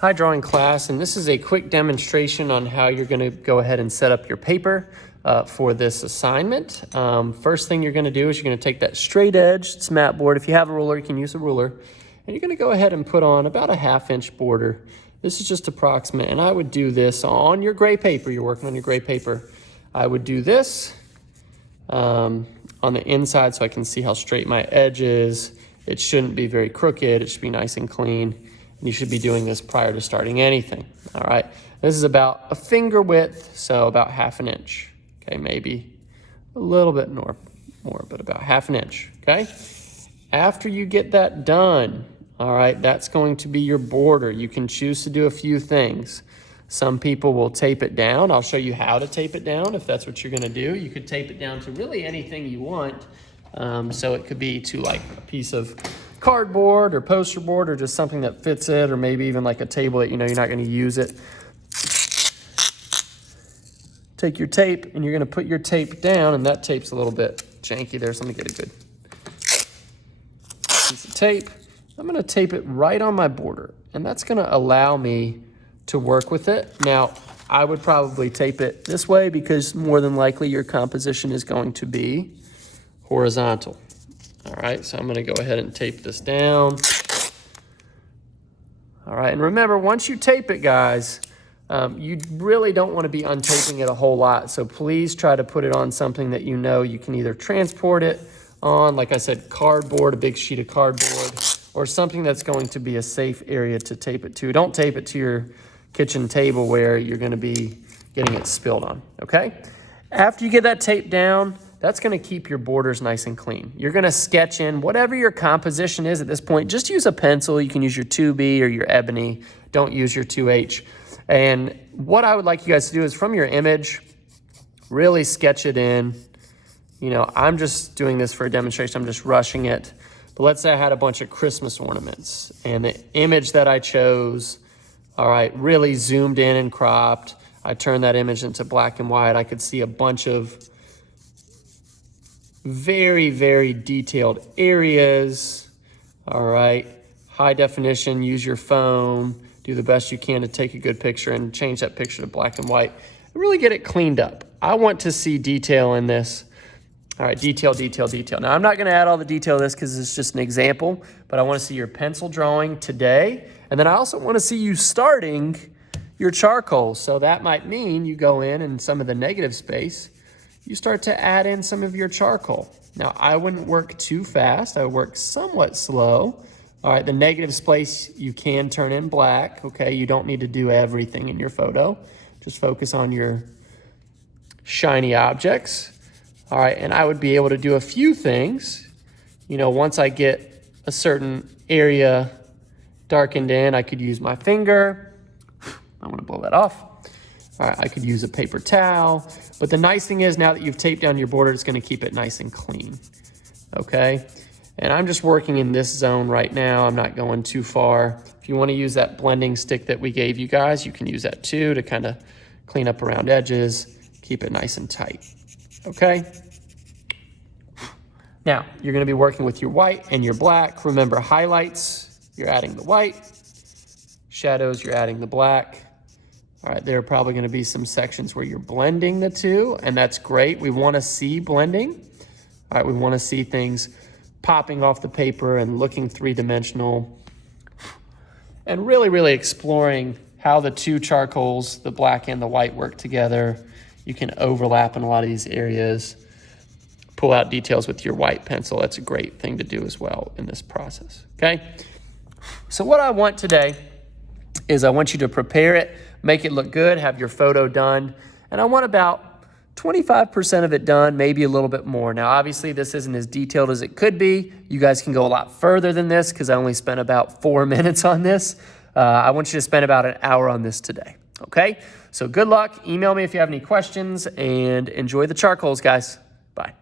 Hi drawing class, and this is a quick demonstration on how you're going to go ahead and set up your paper for this assignment. First thing you're going to do is you're going to take that straight edge, it's mat board. If you have a ruler, you can use a ruler. And you're going to go ahead and put on about a 1/2 inch border. This is just approximate, and I would do this on your gray paper. You're working on your gray paper. I would do this on the inside so I can see how straight my edge is. It shouldn't be very crooked. It should be nice and clean. And you should be doing this prior to starting anything. All right. This is about a finger width, so about 1/2 inch. Okay, maybe a little bit more, but about 1/2 inch. Okay. After you get that done, all right, that's going to be your border. You can choose to do a few things. Some people will tape it down. I'll show you how to tape it down if that's what you're going to do. You could tape it down to really anything you want. So it could be to like a piece of cardboard or poster board or just something that fits it, or maybe even like a table that you know you're not going to use it. Take your tape and you're going to put your tape down, and that tape's a little bit janky there, so let me get a good piece of tape. I'm going to tape it right on my border, and that's going to allow me to work with it. Now, I would probably tape it this way because more than likely your composition is going to be horizontal. All right, so I'm going to go ahead and tape this down. All right, and remember, once you tape it, guys, you really don't want to be untaping it a whole lot. So please try to put it on something that you know you can either transport it on, like I said, cardboard, a big sheet of cardboard, or something that's going to be a safe area to tape it to. Don't tape it to your kitchen table where you're going to be getting it spilled on, okay? After you get that tape down, that's going to keep your borders nice and clean. You're going to sketch in whatever your composition is at this point. Just use a pencil. You can use your 2B or your ebony. Don't use your 2H. And what I would like you guys to do is from your image, really sketch it in. You know, I'm just doing this for a demonstration. I'm just rushing it. But let's say I had a bunch of Christmas ornaments, and the image that I chose, all right, really zoomed in and cropped. I turned that image into black and white. I could see a bunch of very, very detailed areas. All right, high definition, use your phone, do the best you can to take a good picture and change that picture to black and white and really get it cleaned up. I want to see detail in this. All right, detail, detail, detail. Now, I'm not gonna add all the detail to this because it's just an example, but I wanna see your pencil drawing today. And then I also wanna see you starting your charcoal. So that might mean you go in and some of the negative space, you start to add in some of your charcoal. Now, I wouldn't work too fast. I would work somewhat slow. All right, the negative space you can turn in black, okay? You don't need to do everything in your photo. Just focus on your shiny objects. All right, and I would be able to do a few things. You know, once I get a certain area darkened in, I could use my finger. I want to blow that off. All right, I could use a paper towel. But the nice thing is now that you've taped down your border, it's going to keep it nice and clean. Okay? And I'm just working in this zone right now. I'm not going too far. If you want to use that blending stick that we gave you guys, you can use that too to kind of clean up around edges, keep it nice and tight. Okay? Now, you're going to be working with your white and your black. Remember, highlights, you're adding the white. Shadows, you're adding the black. All right, there are probably going to be some sections where you're blending the two, and that's great. We want to see blending. All right, we want to see things popping off the paper and looking three-dimensional, and really, really exploring how the two charcoals, the black and the white, work together. You can overlap in a lot of these areas. Pull out details with your white pencil. That's a great thing to do as well in this process, okay? So what I want today is I want you to prepare it, make it look good, have your photo done, and I want about 25% of it done, maybe a little bit more. Now, obviously, this isn't as detailed as it could be. You guys can go a lot further than this because I only spent about 4 minutes on this. I want you to spend about an hour on this today, okay? So good luck. Email me if you have any questions, and enjoy the charcoals, guys. Bye.